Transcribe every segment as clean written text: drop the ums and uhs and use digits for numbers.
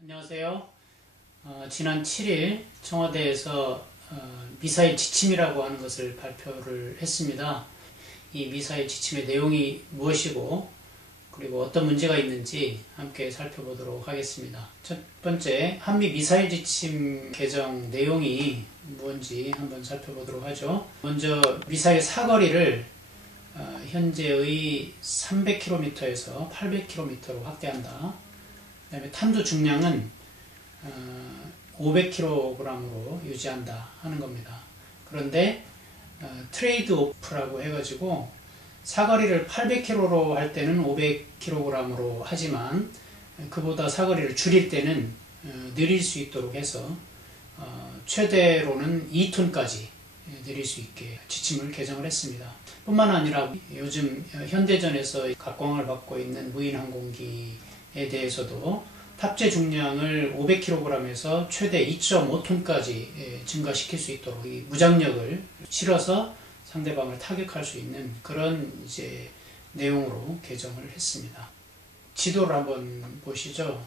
안녕하세요. 지난 7일 청와대에서 미사일 지침이라고 하는 것을 발표를 했습니다. 이 미사일 지침의 내용이 무엇이고 그리고 어떤 문제가 있는지 함께 살펴보도록 하겠습니다. 첫 번째, 한미 미사일 지침 개정 내용이 뭔지 한번 살펴보도록 하죠. 먼저 미사일 사거리를 현재의 300km에서 800km로 확대한다. 그 다음에 탄두 중량은 500kg으로 유지한다 하는 겁니다. 그런데 트레이드 오프라고 해가지고 사거리를 800kg로 할 때는 500kg으로 하지만 그보다 사거리를 줄일 때는 늘릴 수 있도록 해서 최대로는 2톤까지 늘릴 수 있게 지침을 개정을 했습니다. 뿐만 아니라 요즘 현대전에서 각광을 받고 있는 무인항공기에 대해서도 탑재 중량을 500kg에서 최대 2.5톤까지 증가시킬 수 있도록 이 무장력을 실어서 상대방을 타격할 수 있는 그런 이제 내용으로 개정을 했습니다. 지도를 한번 보시죠.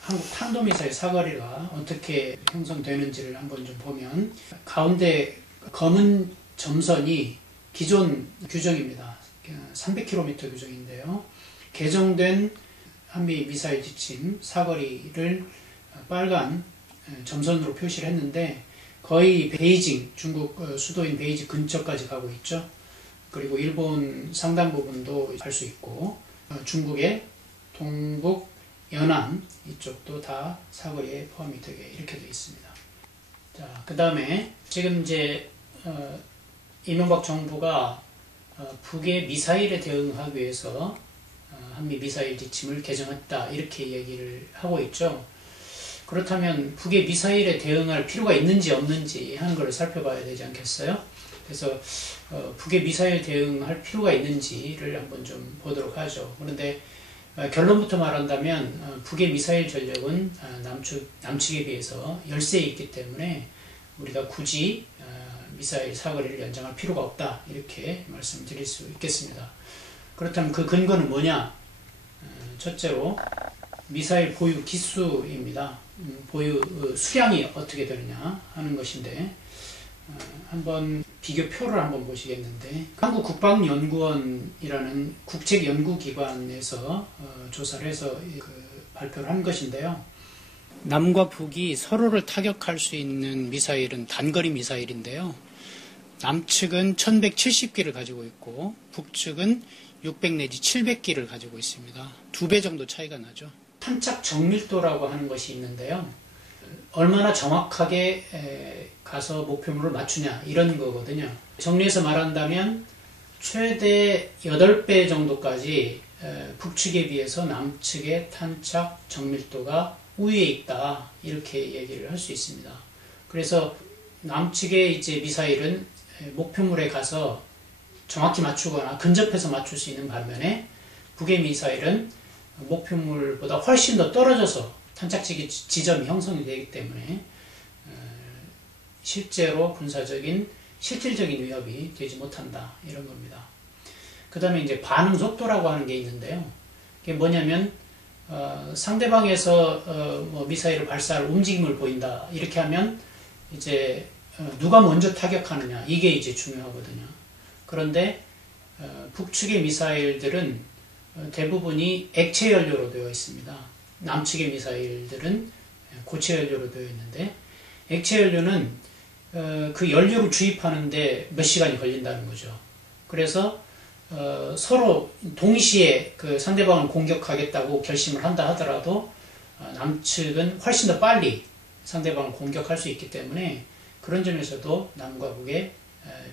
한국 탄도미사일 사거리가 어떻게 형성되는지를 한번 좀 보면 가운데 검은 점선이 기존 규정입니다. 300km 규정인데요. 개정된 한미 미사일 지침 사거리를 빨간 점선으로 표시를 했는데 거의 베이징, 중국 수도인 베이징 근처까지 가고 있죠. 그리고 일본 상당 부분도 갈 수 있고 중국의 동북, 연안 이쪽도 다 사거리에 포함이 되게 이렇게 되어 있습니다. 자, 그 다음에 지금 이제 이명박 정부가 북의 미사일에 대응하기 위해서 한미 미사일 지침을 개정했다 이렇게 얘기를 하고 있죠. 그렇다면 북의 미사일에 대응할 필요가 있는지 없는지 하는 것을 살펴봐야 되지 않겠어요? 그래서 북의 미사일 대응할 필요가 있는지를 한번 좀 보도록 하죠. 그런데 결론부터 말한다면 북의 미사일 전력은 남측에 비해서 열세 있기 때문에 우리가 굳이 미사일 사거리를 연장할 필요가 없다 이렇게 말씀드릴 수 있겠습니다. 그렇다면 그 근거는 뭐냐? 첫째로 미사일 보유 기수입니다. 보유 수량이 어떻게 되느냐 하는 것인데 한번 비교표를 한번 보시겠는데 한국 국방연구원이라는 국책연구기관에서 조사를 해서 발표를 한 것인데요. 남과 북이 서로를 타격할 수 있는 미사일은 단거리 미사일인데요. 남측은 1170기를 가지고 있고 북측은 600 내지 700기를 가지고 있습니다. 2배 정도 차이가 나죠. 탄착 정밀도라고 하는 것이 있는데요. 얼마나 정확하게 가서 목표물을 맞추냐 이런 거거든요. 정리해서 말한다면 최대 8배 정도까지 북측에 비해서 남측의 탄착 정밀도가 우위에 있다 이렇게 얘기를 할 수 있습니다. 그래서 남측의 이제 미사일은 목표물에 가서 정확히 맞추거나 근접해서 맞출 수 있는 반면에 북의 미사일은 목표물보다 훨씬 더 떨어져서 탄착지 지점이 형성이 되기 때문에 실제로 군사적인 실질적인 위협이 되지 못한다 이런 겁니다. 그 다음에 이제 반응 속도라고 하는 게 있는데요. 그게 뭐냐면 상대방에서 뭐 미사일을 발사할 움직임을 보인다 이렇게 하면 이제 누가 먼저 타격하느냐 이게 이제 중요하거든요. 그런데 북측의 미사일들은 대부분이 액체 연료로 되어 있습니다. 남측의 미사일들은 고체 연료로 되어 있는데 액체 연료는 그 연료를 주입하는데 몇 시간이 걸린다는 거죠. 그래서 서로 동시에 그 상대방을 공격하겠다고 결심을 한다 하더라도 남측은 훨씬 더 빨리 상대방을 공격할 수 있기 때문에 그런 점에서도 남과 북의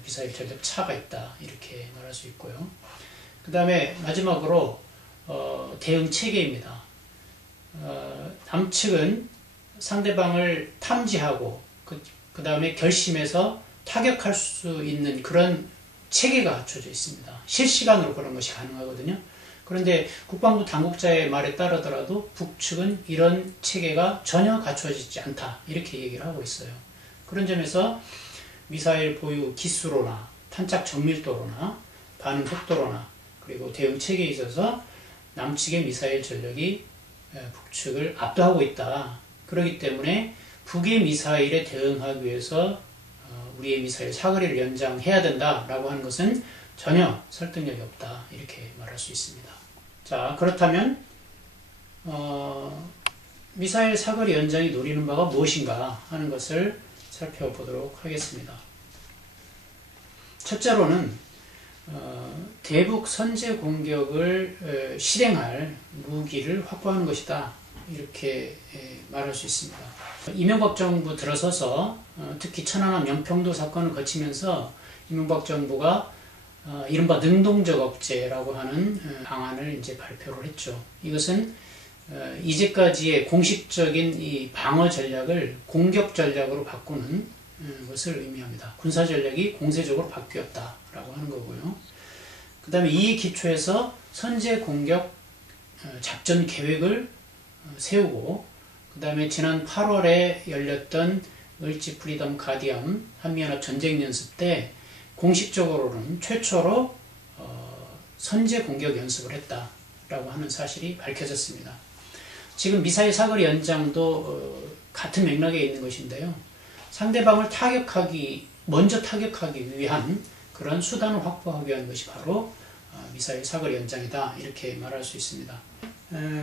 미사일 전력 차가 있다 이렇게 말할 수 있고요. 그 다음에 마지막으로 대응 체계입니다. 남측은 상대방을 탐지하고 그 다음에 결심해서 타격할 수 있는 그런 체계가 갖춰져 있습니다. 실시간으로 그런 것이 가능하거든요. 그런데 국방부 당국자의 말에 따르더라도 북측은 이런 체계가 전혀 갖춰지지 않다 이렇게 얘기를 하고 있어요. 그런 점에서 미사일 보유 기수로나 탄착 정밀도로나 반응 속도로나 그리고 대응 체계에 있어서 남측의 미사일 전력이 북측을 압도하고 있다. 그렇기 때문에 북의 미사일에 대응하기 위해서 우리의 미사일 사거리를 연장해야 된다라고 하는 것은 전혀 설득력이 없다. 이렇게 말할 수 있습니다. 자, 그렇다면 미사일 사거리 연장이 노리는 바가 무엇인가 하는 것을 살펴보도록 하겠습니다. 첫째로는 대북 선제 공격을 실행할 무기를 확보하는 것이다. 이렇게 말할 수 있습니다. 이명박 정부 들어서서 특히 천안함 연평도 사건을 거치면서 이명박 정부가 이른바 능동적 억제라고 하는 방안을 이제 발표를 했죠. 이것은 이제까지의 공식적인 이 방어 전략을 공격 전략으로 바꾸는 것을 의미합니다. 군사 전략이 공세적으로 바뀌었다라고 하는 거고요. 그 다음에 이에 기초해서 선제 공격 작전 계획을 세우고, 그 다음에 지난 8월에 열렸던 을지 프리덤 가디언 한미연합 전쟁 연습 때 공식적으로는 최초로 선제 공격 연습을 했다라고 하는 사실이 밝혀졌습니다. 지금 미사일 사거리 연장도 같은 맥락에 있는 것인데요. 상대방을 먼저 타격하기 위한 그런 수단을 확보하기 위한 것이 바로 미사일 사거리 연장이다. 이렇게 말할 수 있습니다.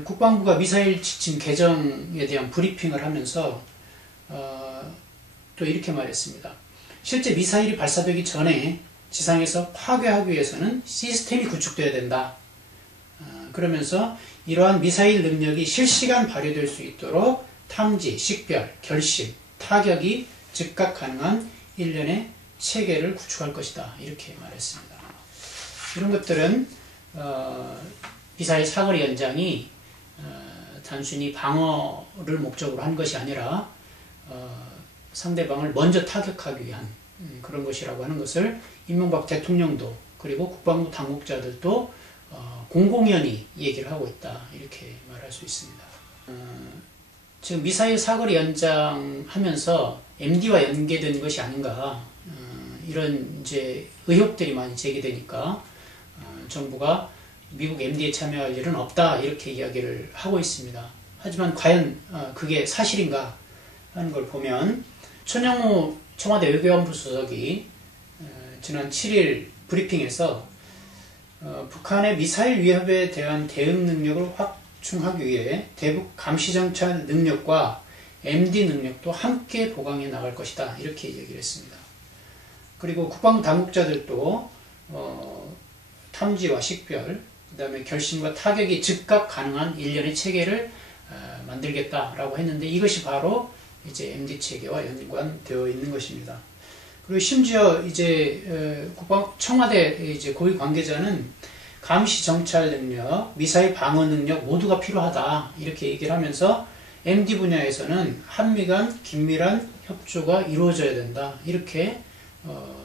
국방부가 미사일 지침 개정에 대한 브리핑을 하면서 또 이렇게 말했습니다. 실제 미사일이 발사되기 전에 지상에서 파괴하기 위해서는 시스템이 구축되어야 된다. 그러면서 이러한 미사일 능력이 실시간 발휘될 수 있도록 탐지, 식별, 결심, 타격이 즉각 가능한 일련의 체계를 구축할 것이다. 이렇게 말했습니다. 이런 것들은 미사일 사거리 연장이 단순히 방어를 목적으로 한 것이 아니라 상대방을 먼저 타격하기 위한 그런 것이라고 하는 것을 이명박 대통령도 그리고 국방부 당국자들도 공공연히 얘기를 하고 있다. 이렇게 말할 수 있습니다. 지금 미사일 사거리 연장하면서 MD와 연계된 것이 아닌가 이런 이제 의혹들이 많이 제기되니까 정부가 미국 MD에 참여할 일은 없다 이렇게 이야기를 하고 있습니다. 하지만 과연 그게 사실인가 하는 걸 보면 천영호 청와대 외교안보 수석이 지난 7일 브리핑에서 북한의 미사일 위협에 대한 대응 능력을 확충하기 위해 대북 감시정찰 능력과 MD 능력도 함께 보강해 나갈 것이다 이렇게 얘기를 했습니다. 그리고 국방부 당국자들도 탐지와 식별, 그 다음에 결심과 타격이 즉각 가능한 일련의 체계를 만들겠다라고 했는데 이것이 바로 이제 MD 체계와 연관되어 있는 것입니다. 그리고 심지어 이제 청와대 이제 고위 관계자는 감시 정찰 능력, 미사일 방어 능력 모두가 필요하다 이렇게 얘기를 하면서 MD 분야에서는 한미 간 긴밀한 협조가 이루어져야 된다 이렇게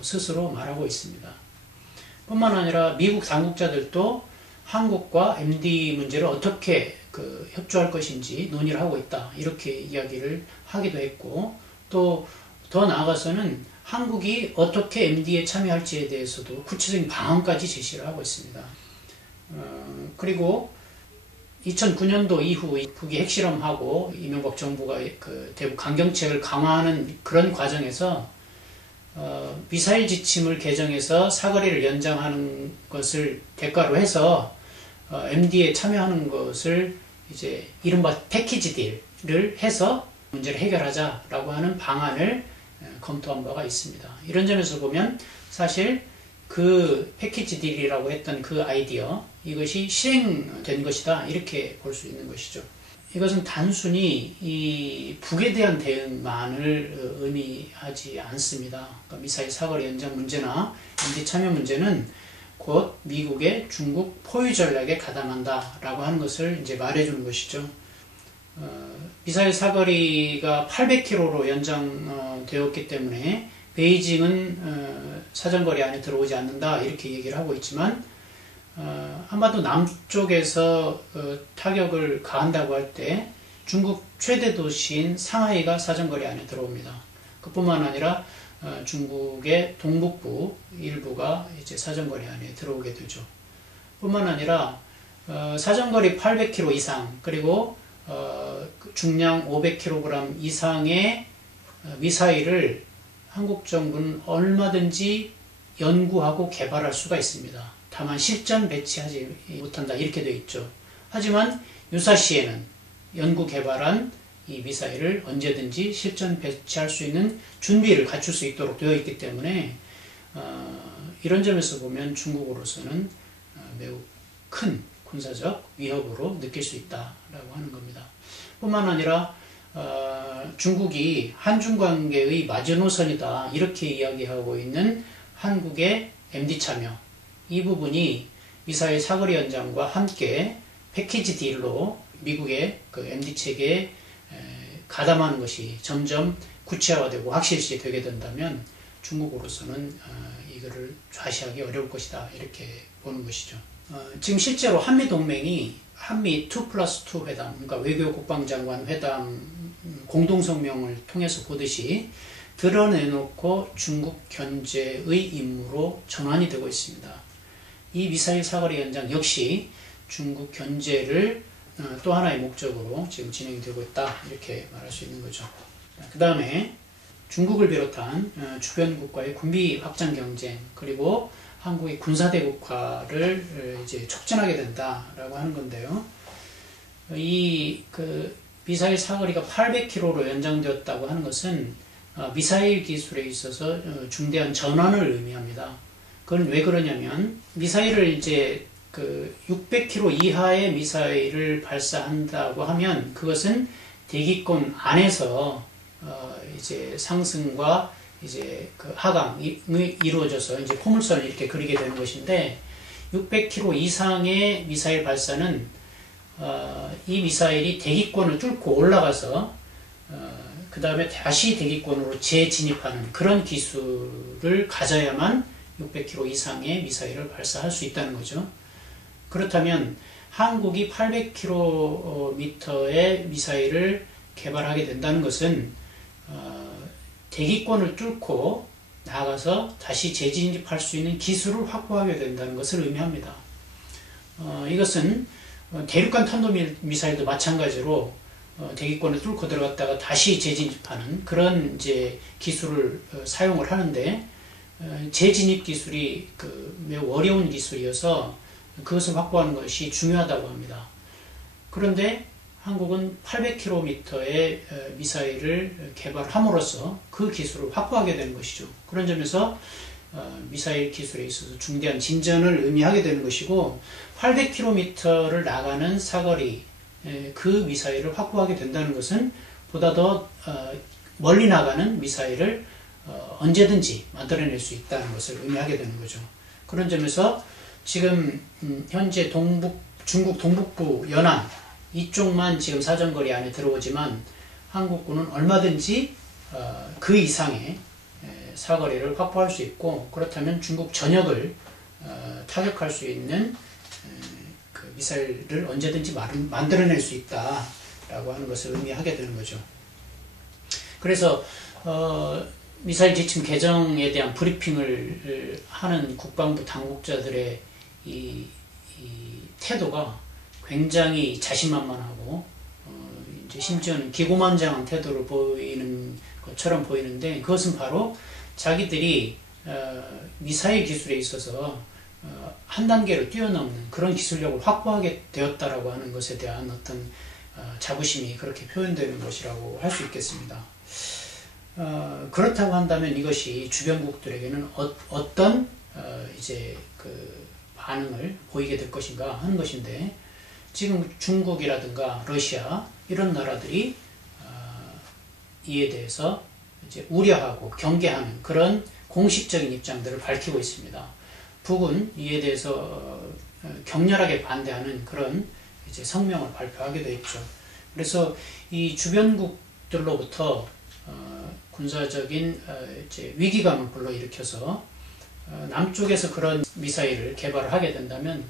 스스로 말하고 있습니다. 뿐만 아니라 미국 당국자들도 한국과 MD 문제를 어떻게 협조할 것인지 논의를 하고 있다 이렇게 이야기를 하기도 했고, 또 더 나아가서는 한국이 어떻게 MD에 참여할지에 대해서도 구체적인 방안까지 제시를 하고 있습니다. 그리고 2009년도 이후 북이 핵실험하고 이명박 정부가 그 대북 강경책을 강화하는 그런 과정에서 미사일 지침을 개정해서 사거리를 연장하는 것을 대가로 해서 MD에 참여하는 것을 이제 이른바 패키지 딜을 해서 문제를 해결하자라고 하는 방안을 검토한 바가 있습니다. 이런 점에서 보면 사실 그 패키지 딜이라고 했던 그 아이디어 이것이 실행된 것이다 이렇게 볼 수 있는 것이죠. 이것은 단순히 이 북에 대한 대응만을 의미하지 않습니다. 그러니까 미사일 사거리 연장 문제나 MD 참여 문제는 곧 미국의 중국 포위 전략에 가담한다라고 하는 것을 이제 말해주는 것이죠. 미사일 사거리가 800km로 연장되었기 때문에 베이징은 사정거리 안에 들어오지 않는다 이렇게 얘기를 하고 있지만 한반도 남쪽에서 타격을 가한다고 할 때 중국 최대 도시인 상하이가 사정거리 안에 들어옵니다. 그뿐만 아니라 중국의 동북부 일부가 이제 사정거리 안에 들어오게 되죠. 뿐만 아니라 사정거리 800km 이상 그리고 중량 500kg 이상의 미사일을 한국 정부는 얼마든지 연구하고 개발할 수가 있습니다. 다만 실전 배치하지 못한다 이렇게 되어 있죠. 하지만 유사시에는 연구 개발한 이 미사일을 언제든지 실전 배치할 수 있는 준비를 갖출 수 있도록 되어 있기 때문에 이런 점에서 보면 중국으로서는 매우 큰 군사적 위협으로 느낄 수 있다라고 하는 겁니다. 뿐만 아니라 중국이 한중 관계의 마지노선이다 이렇게 이야기하고 있는 한국의 MD 참여, 이 부분이 미사일 사거리 연장과 함께 패키지 딜로 미국의 그 MD 체계에 가담하는 것이 점점 구체화되고 확실시 되게 된다면 중국으로서는 이거를 좌시하기 어려울 것이다 이렇게 보는 것이죠. 지금 실제로 한미동맹이 한미 2+2 회담, 그러니까 외교 국방장관 회담 공동성명을 통해서 보듯이 드러내놓고 중국 견제의 임무로 전환이 되고 있습니다. 이 미사일 사거리 연장 역시 중국 견제를 또 하나의 목적으로 지금 진행이 되고 있다 이렇게 말할 수 있는 거죠. 그 다음에 중국을 비롯한 주변 국가의 군비 확장 경쟁, 그리고 한국의 군사대국화를 이제 촉진하게 된다라고 하는 건데요. 이 미사일 사거리가 800km로 연장되었다고 하는 것은 미사일 기술에 있어서 중대한 전환을 의미합니다. 그건 왜 그러냐면 미사일을 이제 600km 이하의 미사일을 발사한다고 하면 그것은 대기권 안에서 이제 상승과 이제 하강이 이루어져서 이제 포물선을 이렇게 그리게 되는 것인데 600km 이상의 미사일 발사는 이 미사일이 대기권을 뚫고 올라가서 그 다음에 다시 대기권으로 재진입하는 그런 기술을 가져야만 600km 이상의 미사일을 발사할 수 있다는 거죠. 그렇다면 한국이 800km의 미사일을 개발하게 된다는 것은 대기권을 뚫고 나아가서 다시 재진입할 수 있는 기술을 확보하게 된다는 것을 의미합니다. 이것은 대륙간 탄도미사일도 마찬가지로 대기권을 뚫고 들어갔다가 다시 재진입하는 그런 이제 기술을 사용을 하는데 재진입 기술이 매우 어려운 기술이어서 그것을 확보하는 것이 중요하다고 합니다. 그런데 한국은 800km의 미사일을 개발함으로써 그 기술을 확보하게 되는 것이죠. 그런 점에서 미사일 기술에 있어서 중대한 진전을 의미하게 되는 것이고 800km를 나가는 사거리 그 미사일을 확보하게 된다는 것은 보다 더 멀리 나가는 미사일을 언제든지 만들어낼 수 있다는 것을 의미하게 되는 거죠. 그런 점에서 지금 현재 중국 동북부 연안 이쪽만 지금 사정거리 안에 들어오지만 한국군은 얼마든지 그 이상의 사거리를 확보할 수 있고, 그렇다면 중국 전역을 타격할 수 있는 그 미사일을 언제든지 만들어낼 수 있다라고 하는 것을 의미하게 되는 거죠. 그래서 미사일 지침 개정에 대한 브리핑을 하는 국방부 당국자들의 이 태도가 굉장히 자신만만하고 이제 심지어는 기고만장한 태도를 보이는 것처럼 보이는데, 그것은 바로 자기들이 미사일 기술에 있어서 한 단계를 뛰어넘는 그런 기술력을 확보하게 되었다라고 하는 것에 대한 어떤 자부심이 그렇게 표현되는 것이라고 할 수 있겠습니다. 그렇다고 한다면 이것이 주변국들에게는 어떤 이제 반응을 보이게 될 것인가 하는 것인데, 지금 중국이라든가 러시아 이런 나라들이 이에 대해서 이제 우려하고 경계하는 그런 공식적인 입장들을 밝히고 있습니다. 북은 이에 대해서 격렬하게 반대하는 그런 이제 성명을 발표하게 되어 있죠. 그래서 이 주변국들로부터 군사적인 이제 위기감을 불러일으켜서 남쪽에서 그런 미사일을 개발을 하게 된다면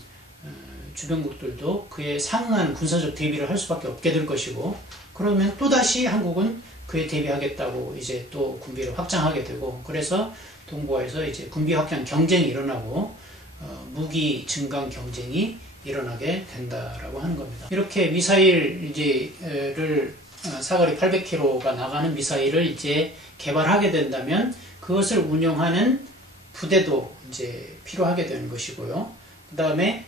주변국들도 그에 상응하는 군사적 대비를 할 수밖에 없게 될 것이고, 그러면 또다시 한국은 그에 대비하겠다고 이제 또 군비를 확장하게 되고, 그래서 동북아에서 이제 군비 확장 경쟁이 일어나고 무기 증강 경쟁이 일어나게 된다라고 하는 겁니다. 이렇게 미사일 이제를 사거리 800km가 나가는 미사일을 이제 개발하게 된다면 그것을 운용하는 부대도 이제 필요하게 되는 것이고요. 그 다음에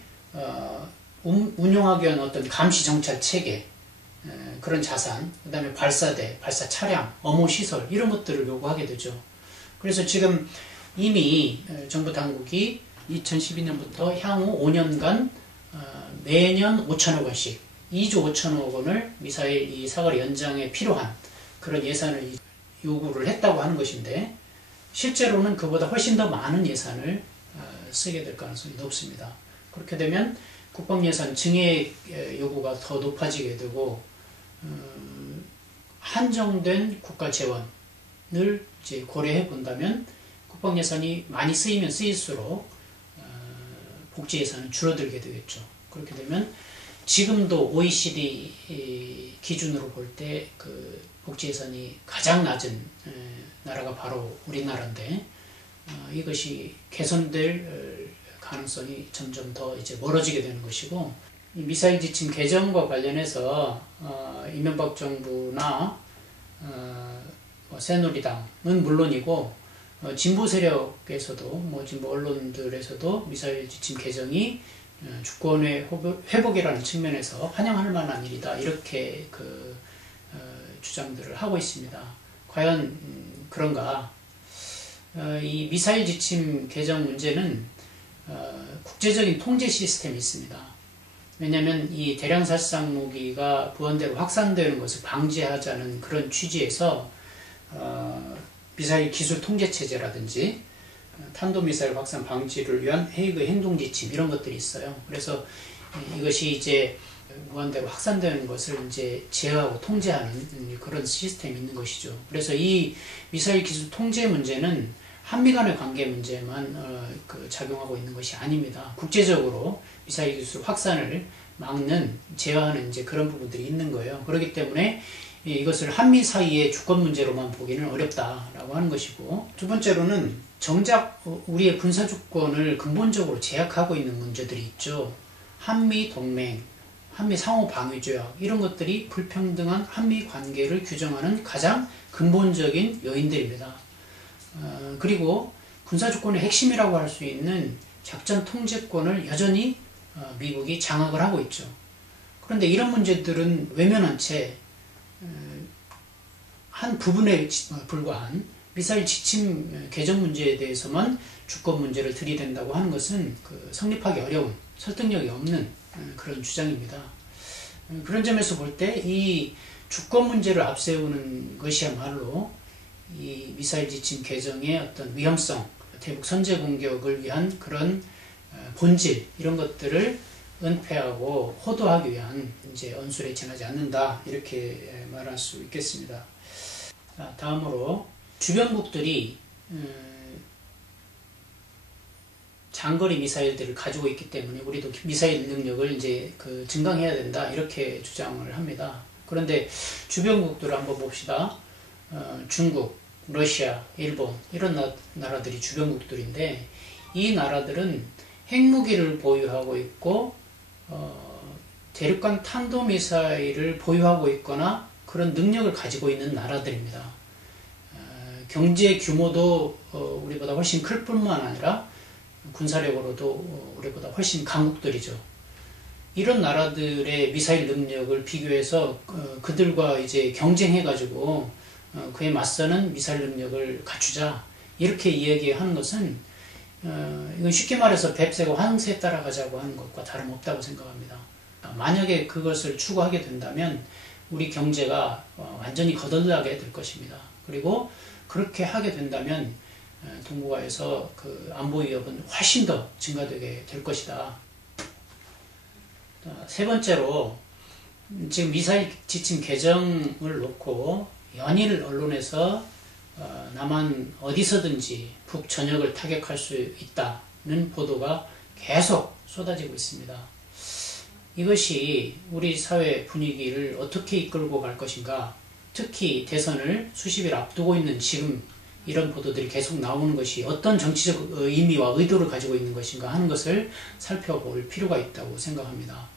운용하기 위한 어떤 감시 정찰 체계, 그런 자산, 그 다음에 발사대, 발사 차량, 엄호 시설 이런 것들을 요구하게 되죠. 그래서 지금 이미 정부 당국이 2012년부터 향후 5년간 매년 5천억 원씩 2조 5천억 원을 미사일 이 사거리 연장에 필요한 그런 예산을 요구를 했다고 하는 것인데 실제로는 그보다 훨씬 더 많은 예산을 쓰게 될 가능성이 높습니다. 그렇게 되면 국방예산 증액 요구가 더 높아지게 되고 한정된 국가 재원을 이제 고려해 본다면 국방예산이 많이 쓰이면 쓰일수록 복지 예산은 줄어들게 되겠죠. 그렇게 되면 지금도 OECD 기준으로 볼 때 그 복지 예산이 가장 낮은 나라가 바로 우리나라인데 이것이 개선될 가능성이 점점 더 이제 멀어지게 되는 것이고, 이 미사일 지침 개정과 관련해서 이명박 정부나 새누리당은 물론이고 진보 세력에서도 진보 언론들에서도 미사일 지침 개정이 주권의 회복이라는 측면에서 환영할 만한 일이다 이렇게 주장들을 하고 있습니다. 과연 그런가? 이 미사일 지침 개정 문제는 국제적인 통제 시스템이 있습니다. 왜냐하면 이 대량 살상 무기가 무한대로 확산되는 것을 방지하자는 그런 취지에서 미사일 기술 통제 체제라든지 탄도미사일 확산 방지를 위한 헤이그 행동지침 이런 것들이 있어요. 그래서 이것이 이제 무한대로 확산되는 것을 이제 제어하고 통제하는 그런 시스템이 있는 것이죠. 그래서 이 미사일 기술 통제 문제는 한미 간의 관계 문제만 작용하고 있는 것이 아닙니다. 국제적으로 미사일 기술 확산을 막는, 제어하는 이제 그런 부분들이 있는 거예요. 그렇기 때문에 이것을 한미 사이의 주권 문제로만 보기는 어렵다라고 하는 것이고, 두 번째로는 정작 우리의 군사 주권을 근본적으로 제약하고 있는 문제들이 있죠. 한미 동맹, 한미 상호 방위 조약 이런 것들이 불평등한 한미 관계를 규정하는 가장 근본적인 요인들입니다. 그리고 군사 주권의 핵심이라고 할 수 있는 작전 통제권을 여전히 미국이 장악을 하고 있죠. 그런데 이런 문제들은 외면한 채 한 부분에 불과한 미사일 지침 개정 문제에 대해서만 주권 문제를 들이댄다고 하는 것은 성립하기 어려운, 설득력이 없는 그런 주장입니다. 그런 점에서 볼 때 이 주권 문제를 앞세우는 것이야말로 이 미사일 지침 개정의 어떤 위험성, 대북 선제 공격을 위한 그런 본질 이런 것들을 은폐하고 호도하기 위한 이제 언술에 지나지 않는다 이렇게 말할 수 있겠습니다. 자, 다음으로 주변국들이 장거리 미사일들을 가지고 있기 때문에 우리도 미사일 능력을 이제 증강해야 된다 이렇게 주장을 합니다. 그런데 주변국들을 한번 봅시다. 중국, 러시아, 일본 이런 나라들이 주변국들인데 이 나라들은 핵무기를 보유하고 있고 대륙간 탄도미사일을 보유하고 있거나 그런 능력을 가지고 있는 나라들입니다. 경제 규모도 우리보다 훨씬 클 뿐만 아니라 군사력으로도 우리보다 훨씬 강국들이죠. 이런 나라들의 미사일 능력을 비교해서 그들과 이제 경쟁해가지고 그에 맞서는 미사일 능력을 갖추자 이렇게 이야기하는 것은 이건 쉽게 말해서 뱁새고 황새에 따라가자고 하는 것과 다름없다고 생각합니다. 만약에 그것을 추구하게 된다면 우리 경제가 완전히 거덜나게 될 것입니다. 그리고 그렇게 하게 된다면 동북아에서 안보 위협은 훨씬 더 증가되게 될 것이다. 세 번째로 지금 미사일 지침 개정을 놓고 연일 언론에서 남한 어디서든지 북전역을 타격할 수 있다는 보도가 계속 쏟아지고 있습니다. 이것이 우리 사회 분위기를 어떻게 이끌고 갈 것인가, 특히 대선을 수십 일 앞두고 있는 지금 이런 보도들이 계속 나오는 것이 어떤 정치적 의미와 의도를 가지고 있는 것인가 하는 것을 살펴볼 필요가 있다고 생각합니다.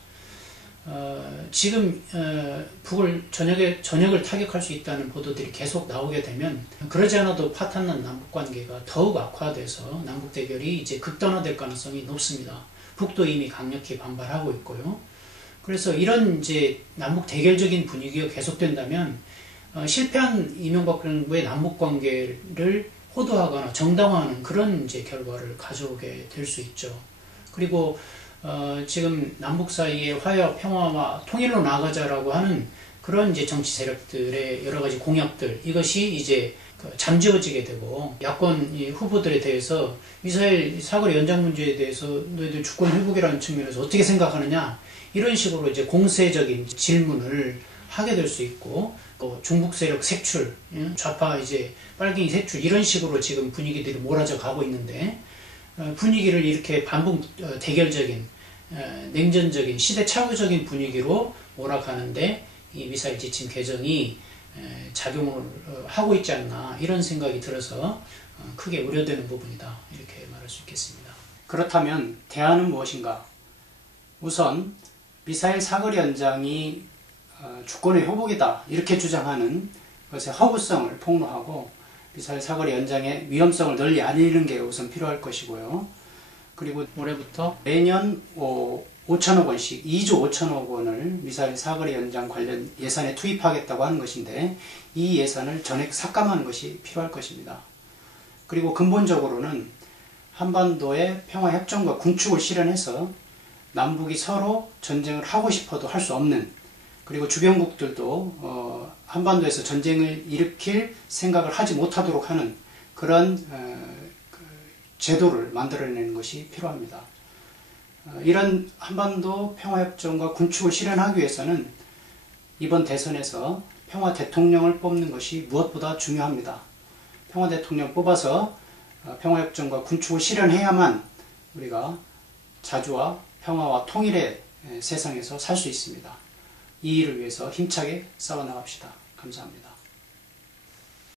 지금 북을 전역을 타격할 수 있다는 보도들이 계속 나오게 되면 그러지 않아도 파탄난 남북관계가 더욱 악화돼서 남북 대결이 이제 극단화될 가능성이 높습니다. 북도 이미 강력히 반발하고 있고요. 그래서 이런 이제 남북 대결적인 분위기가 계속된다면 실패한 이명박 정부의 남북 관계를 호도하거나 정당화하는 그런 이제 결과를 가져오게 될 수 있죠. 그리고 지금 남북 사이의 화해와 평화와 통일로 나아가자라고 하는 그런 이제 정치 세력들의 여러 가지 공약들, 이것이 이제 잠재워지게 되고, 야권 후보들에 대해서 미사일 사거리 연장 문제에 대해서 너희들 주권 회복이라는 측면에서 어떻게 생각하느냐, 이런 식으로 이제 공세적인 질문을 하게 될 수 있고, 또 중국 세력 색출, 좌파 이제 빨갱이 색출, 이런 식으로 지금 분위기들이 몰아져 가고 있는데, 분위기를 이렇게 반복 대결적인, 냉전적인, 시대착오적인 분위기로 몰아가는데 이 미사일 지침 개정이 작용을 하고 있지 않나, 이런 생각이 들어서 크게 우려되는 부분이다, 이렇게 말할 수 있겠습니다. 그렇다면 대안은 무엇인가? 우선 미사일 사거리 연장이 주권의 회복이다, 이렇게 주장하는 것의 허구성을 폭로하고 미사일 사거리 연장의 위험성을 널리 알리는 게 우선 필요할 것이고요. 그리고 올해부터 매년 5천억 원씩 2조 5천억 원을 미사일 사거리 연장 관련 예산에 투입하겠다고 하는 것인데, 이 예산을 전액 삭감하는 것이 필요할 것입니다. 그리고 근본적으로는 한반도의 평화협정과 군축을 실현해서 남북이 서로 전쟁을 하고 싶어도 할 수 없는, 그리고 주변국들도 한반도에서 전쟁을 일으킬 생각을 하지 못하도록 하는 그런 제도를 만들어내는 것이 필요합니다. 이런 한반도 평화협정과 군축을 실현하기 위해서는 이번 대선에서 평화 대통령을 뽑는 것이 무엇보다 중요합니다. 평화 대통령 뽑아서 평화협정과 군축을 실현해야만 우리가 자주와 평화와 통일의 세상에서 살 수 있습니다. 이 일을 위해서 힘차게 싸워나갑시다. 감사합니다.